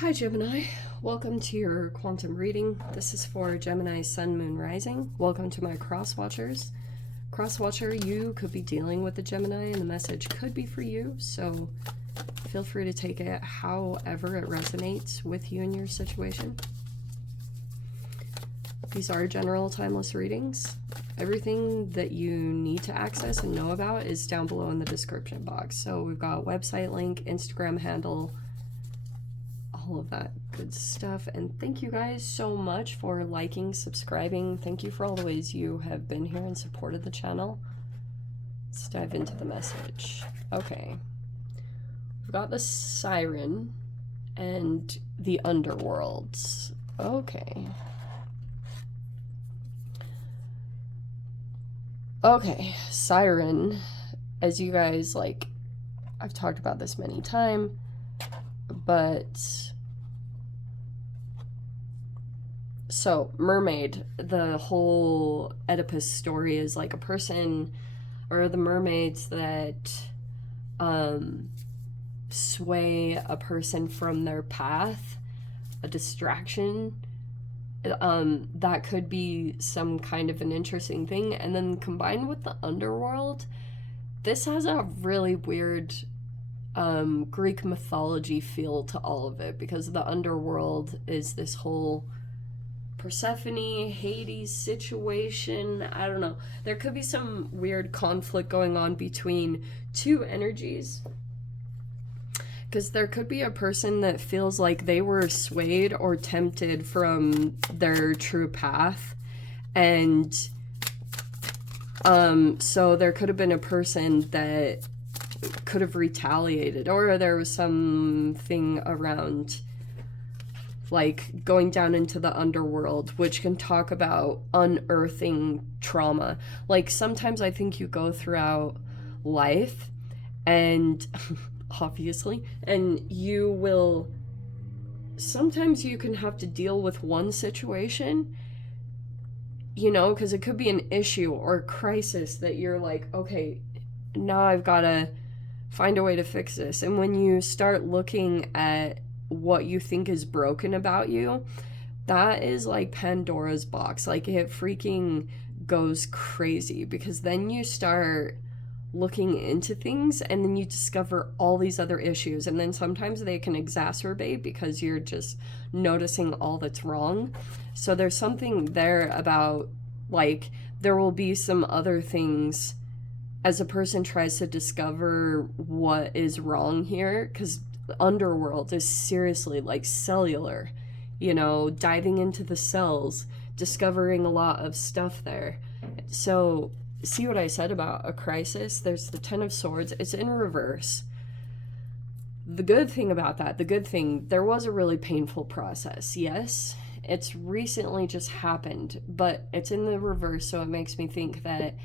Hi Gemini, welcome to your quantum reading. This is for Gemini Sun, Moon, Rising. Welcome to my cross watchers. Cross watcher, you could be dealing with the Gemini and the message could be for you, so feel free to take it however it resonates with you and your situation. These are general timeless readings. Everything that you need to access and know about is down below in the description box. So we've got website link, Instagram handle, all of that good stuff. And thank you guys so much for liking, subscribing. Thank you for all the ways you have been here and supported the channel. Let's dive into the message. Okay, we've got the Siren and the Underworlds. Okay, Siren, as you guys, like, I've talked about this many times, but so mermaid, the whole Oedipus story is like a person, or the mermaids that sway a person from their path, a distraction. That could be some kind of an interesting thing. And then combined with the underworld, this has a really weird Greek mythology feel to all of it, because the underworld is this whole Persephone, Hades situation. I don't know. There could be some weird conflict going on between two energies, because there could be a person that feels like they were swayed or tempted from their true path, and so there could have been a person that could have retaliated, or there was something around like going down into the underworld, which can talk about unearthing trauma. Like sometimes I think you go throughout life and obviously, and you will, sometimes you can have to deal with one situation, you know, because it could be an issue or a crisis that you're like, okay, now I've got to find a way to fix this. And when you start looking at what you think is broken about you, that is like Pandora's box. Like it freaking goes crazy, because then you start looking into things and then you discover all these other issues, and then sometimes they can exacerbate because you're just noticing all that's wrong. So there's something there about, like, there will be some other things as a person tries to discover what is wrong here, because the underworld is seriously like cellular, you know, diving into the cells, discovering a lot of stuff there. So see what I said about a crisis? There's the Ten of Swords. It's in reverse. The good thing about that, there was a really painful process. Yes, it's recently just happened, but it's in the reverse, so it makes me think that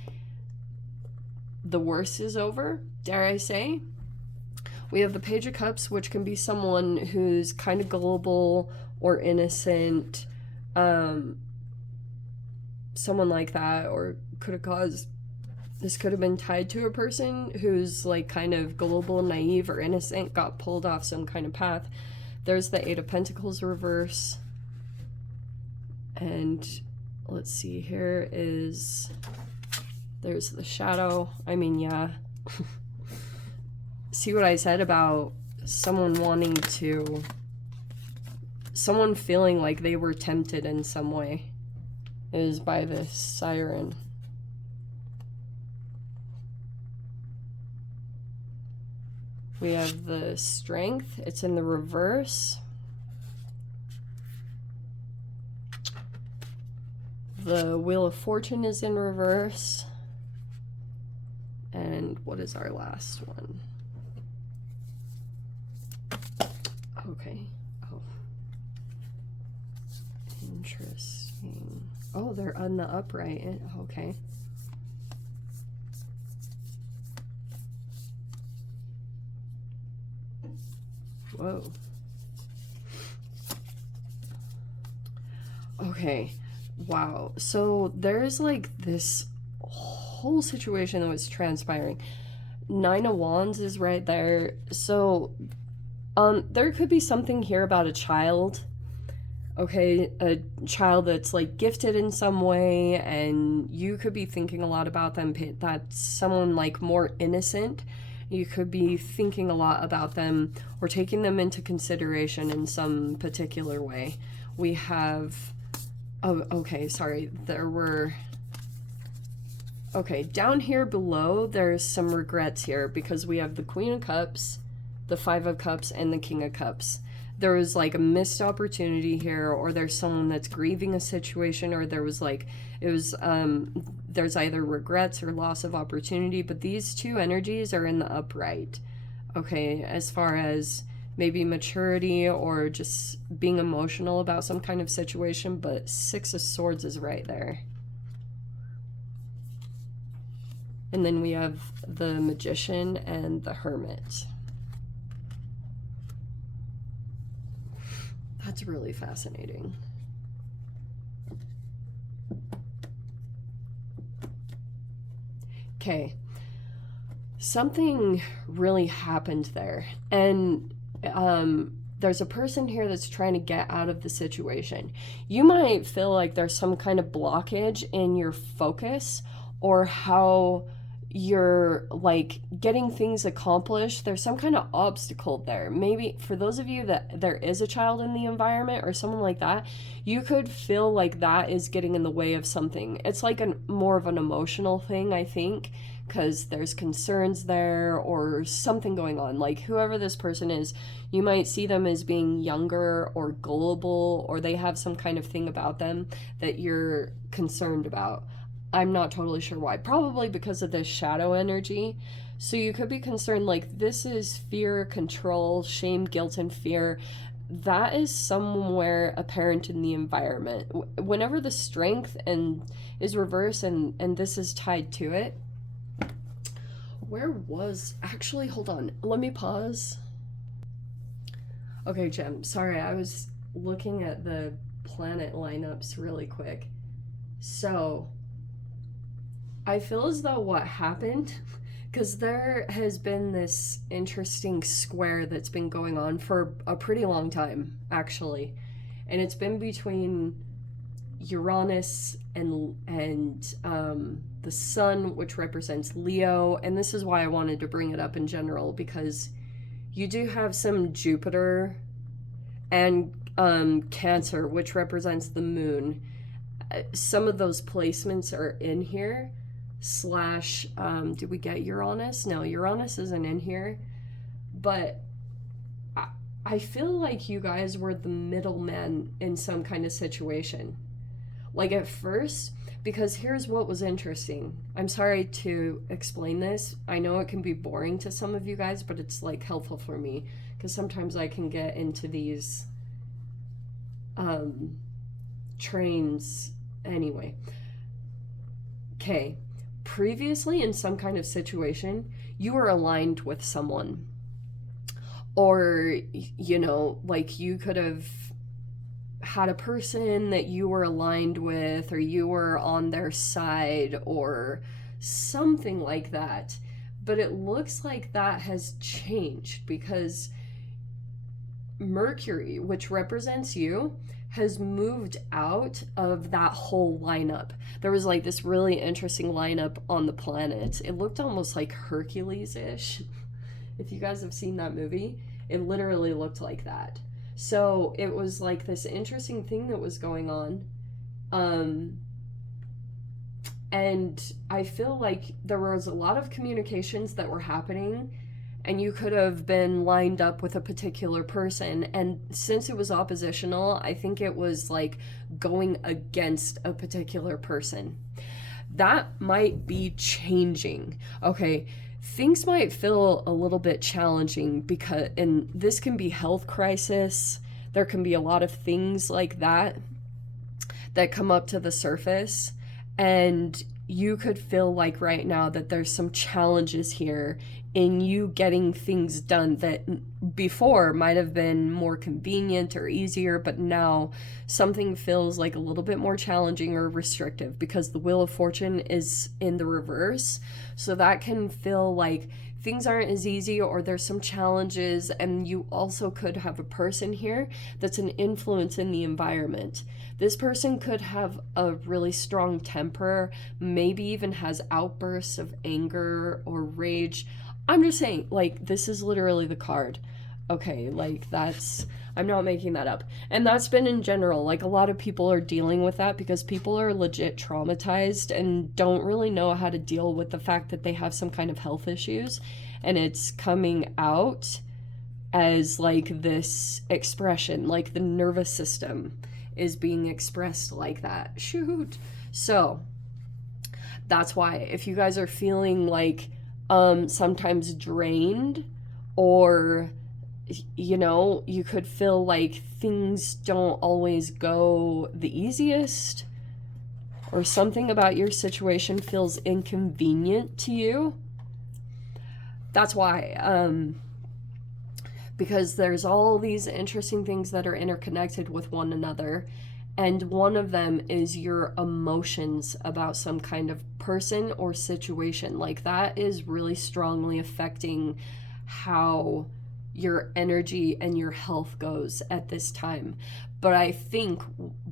the worst is over, dare I say. We have the Page of Cups, which can be someone who's kind of gullible or innocent, someone like that, or could have caused, this could have been tied to a person who's like kind of gullible, naive, or innocent, got pulled off some kind of path. There's the Eight of Pentacles reverse. And let's see, here is, there's the Shadow. I mean, yeah. See what I said about someone wanting to, someone feeling like they were tempted in some way, is by this Siren. We have the Strength. It's in the reverse. The Wheel of Fortune is in reverse. And what is our last one? Okay. Oh. Interesting. Oh, they're on the upright. Okay. Whoa. Okay. Wow. So there's like this whole situation that was transpiring. Nine of Wands is right there. So There could be something here about a child. Okay, a child that's like gifted in some way, and you could be thinking a lot about them. That's someone like more innocent. You could be thinking a lot about them or taking them into consideration in some particular way. We have, oh, okay, sorry, there were, okay, down here below, there's some regrets here because we have the Queen of Cups, the Five of Cups, and the King of Cups. There was like a missed opportunity here, or there's someone that's grieving a situation, or there was like, it was, there's either regrets or loss of opportunity, but these two energies are in the upright. Okay, as far as maybe maturity or just being emotional about some kind of situation, but Six of Swords is right there. And then we have the Magician and the Hermit. That's really fascinating. Okay. Something really happened there. And there's a person here that's trying to get out of the situation. You might feel like there's some kind of blockage in your focus or how you're like getting things accomplished. There's some kind of obstacle there. Maybe for those of you that there is a child in the environment or someone like that, you could feel like that is getting in the way of something. It's like more of an emotional thing, I think, because there's concerns there or something going on. Like whoever this person is, you might see them as being younger or gullible, or they have some kind of thing about them that you're concerned about. I'm not totally sure why. Probably because of this shadow energy. So you could be concerned, like, this is fear, control, shame, guilt, and fear. That is somewhere apparent in the environment. Whenever the strength is reversed and this is tied to it. Where was... Actually, hold on. Let me pause. Okay, Jem. Sorry, I was looking at the planet lineups really quick. So... I feel as though what happened, because there has been this interesting square that's been going on for a pretty long time, actually. And it's been between Uranus and the sun, which represents Leo. And this is why I wanted to bring it up in general, because you do have some Jupiter and Cancer, which represents the moon. Some of those placements are in here. Slash, did we get Uranus? No, Uranus isn't in here. But I feel like you guys were the middleman in some kind of situation. Like at first, because here's what was interesting. I'm sorry to explain this. I know it can be boring to some of you guys, but it's like helpful for me. Because sometimes I can get into these trains anyway. Okay. Previously in some kind of situation, you were aligned with someone. Or, you know, like you could have had a person that you were aligned with, or you were on their side, or something like that. But it looks like that has changed because Mercury, which represents you, has moved out of that whole lineup. There was like this really interesting lineup on the planets. It looked almost like Hercules-ish. If you guys have seen that movie, it literally looked like that. So it was like this interesting thing that was going on. And I feel like there was a lot of communications that were happening, and you could have been lined up with a particular person, and since it was oppositional, I think it was like going against a particular person. That might be changing. Okay, things might feel a little bit challenging because, and this can be health crisis, there can be a lot of things like that that come up to the surface, and you could feel like right now that there's some challenges here in you getting things done that before might have been more convenient or easier, but now something feels like a little bit more challenging or restrictive because the Wheel of Fortune is in the reverse. So that can feel like things aren't as easy, or there's some challenges, and you also could have a person here that's an influence in the environment. This person could have a really strong temper, maybe even has outbursts of anger or rage. I'm just saying, like, this is literally the card. Okay, like, that's, I'm not making that up. And that's been in general. Like, a lot of people are dealing with that because people are legit traumatized and don't really know how to deal with the fact that they have some kind of health issues. And it's coming out as, like, this expression. Like, the nervous system is being expressed like that. Shoot. So, that's why if you guys are feeling, like, sometimes drained, or you know, you could feel like things don't always go the easiest, or something about your situation feels inconvenient to you. That's why, because there's all these interesting things that are interconnected with one another, and one of them is your emotions about some kind of person or situation. Like, that is really strongly affecting how your energy and your health goes at this time. But I think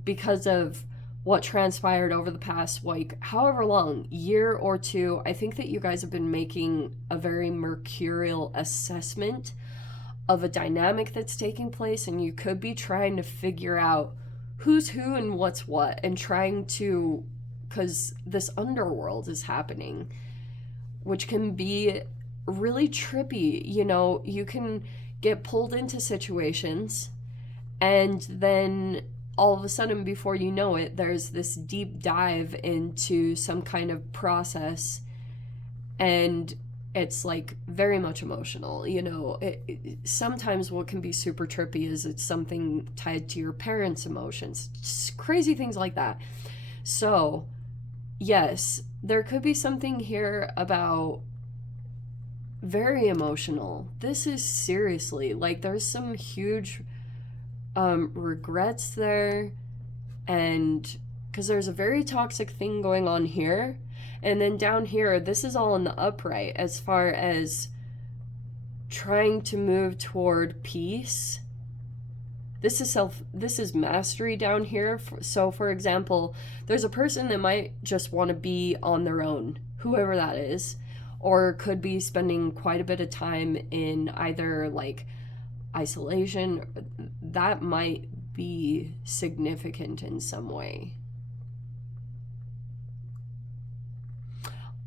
because of what transpired over the past, like, however long, year or two, I think that you guys have been making a very mercurial assessment of a dynamic that's taking place, and you could be trying to figure out who's who and what's what, and trying to, because this underworld is happening, which can be really trippy. You know, you can get pulled into situations, and then all of a sudden, before you know it, there's this deep dive into some kind of process, and it's like very much emotional. You know, sometimes what can be super trippy is it's something tied to your parents' emotions, just crazy things like that. So yes, there could be something here about very emotional. This is seriously, like, there's some huge regrets there, and because there's a very toxic thing going on here, and then down here, this is all in the upright as far as trying to move toward peace. This is mastery down here. So for example, there's a person that might just want to be on their own, whoever that is, or could be spending quite a bit of time in either, like, isolation. That might be significant in some way.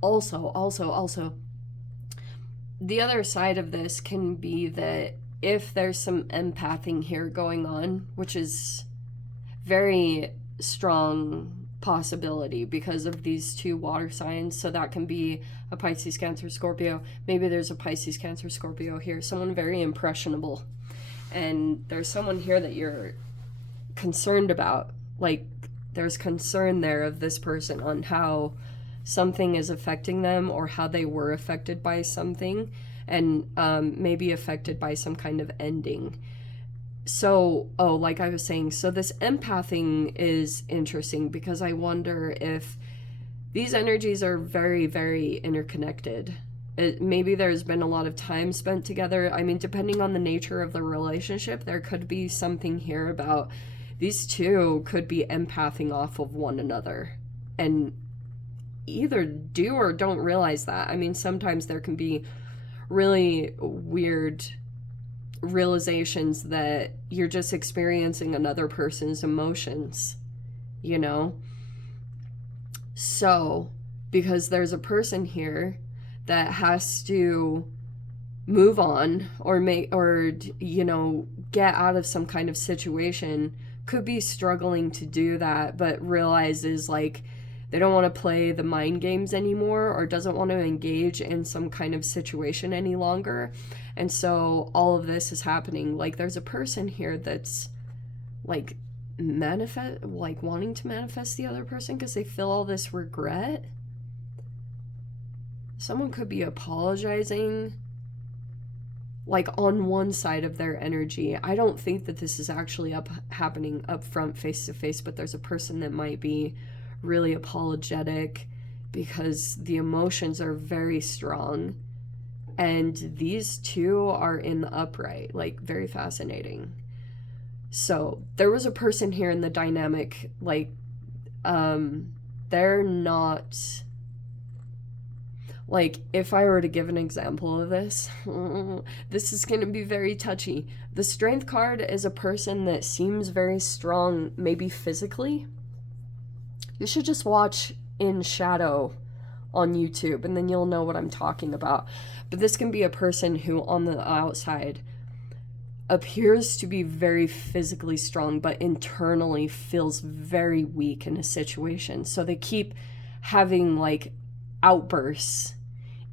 Also, the other side of this can be that if there's some empathing here going on, which is very strong possibility because of these two water signs, so that can be a Pisces, Cancer, Scorpio. Maybe there's a Pisces, Cancer, Scorpio here, someone very impressionable, and there's someone here that you're concerned about. Like, there's concern there of this person on how something is affecting them, or how they were affected by something, and maybe affected by some kind of ending. So, like I was saying, so this empathing is interesting because I wonder if these energies are very, very interconnected. Maybe there's been a lot of time spent together. I mean, depending on the nature of the relationship, there could be something here about these two could be empathing off of one another, and either do or don't realize that. I mean, sometimes there can be really weird realizations that you're just experiencing another person's emotions, you know? So, because there's a person here that has to move on, or you know, get out of some kind of situation, could be struggling to do that, but realizes, like, they don't want to play the mind games anymore, or doesn't want to engage in some kind of situation any longer. And so all of this is happening. Like, there's a person here that's, like, wanting to manifest the other person because they feel all this regret. Someone could be apologizing, like, on one side of their energy. I don't think that this is actually happening up front, face to face, but there's a person that might be really apologetic because the emotions are very strong, And these two are in the upright, like very fascinating. So there was a person here in the dynamic, like, they're not, like, if I were to give an example of this, this is going to be very touchy. The Strength card is a person that seems very strong, maybe physically. You should just watch In Shadow on YouTube, and then you'll know what I'm talking about. But this can be a person who, on the outside, appears to be very physically strong, but internally feels very weak in a situation. So they keep having, like, outbursts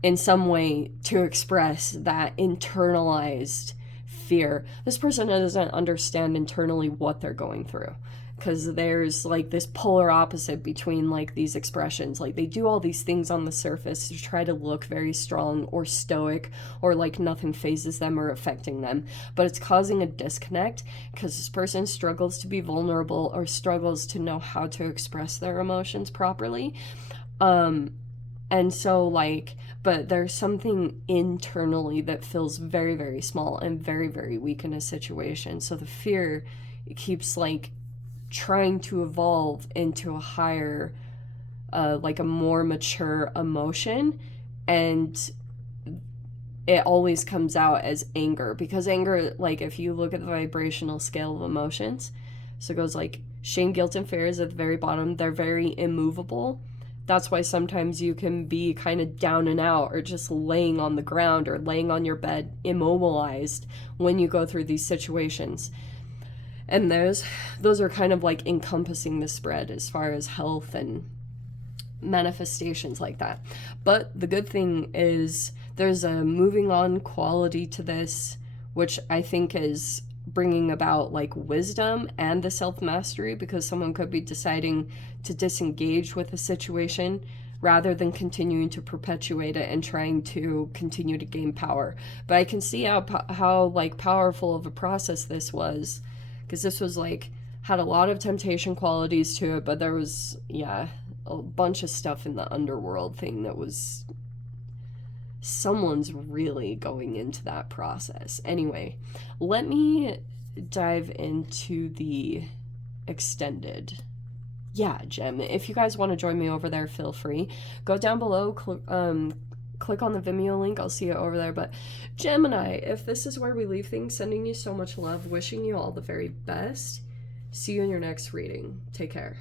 in some way to express that internalized fear. This person doesn't understand internally what they're going through, because there's, like, this polar opposite between, like, these expressions. Like, they do all these things on the surface to try to look very strong or stoic, or like nothing phases them or affecting them, but it's causing a disconnect because this person struggles to be vulnerable or struggles to know how to express their emotions properly. And so, like, but there's something internally that feels very, very small and very, very weak in a situation. So the fear, it keeps, like, trying to evolve into a higher, like a more mature emotion, and it always comes out as anger, because anger, like, if you look at the vibrational scale of emotions, so it goes like shame, guilt, and fear is at the very bottom. They're very immovable. That's why sometimes you can be kind of down and out, or just laying on the ground or laying on your bed immobilized when you go through these situations. And those are kind of like encompassing the spread as far as health and manifestations like that. But the good thing is there's a moving on quality to this, which I think is bringing about, like, wisdom and the self-mastery, because someone could be deciding to disengage with a situation rather than continuing to perpetuate it and trying to continue to gain power. But I can see how like powerful of a process this was, because this was, like, had a lot of temptation qualities to it, but there was, yeah, a bunch of stuff in the underworld thing that was, someone's really going into that process. Anyway, let me dive into the extended. Yeah, Gem, if you guys want to join me over there, feel free. Go down below, click on the Vimeo link. I'll see it over there. But Gemini, if this is where we leave things, sending you so much love, wishing you all the very best. See you in your next reading. Take care.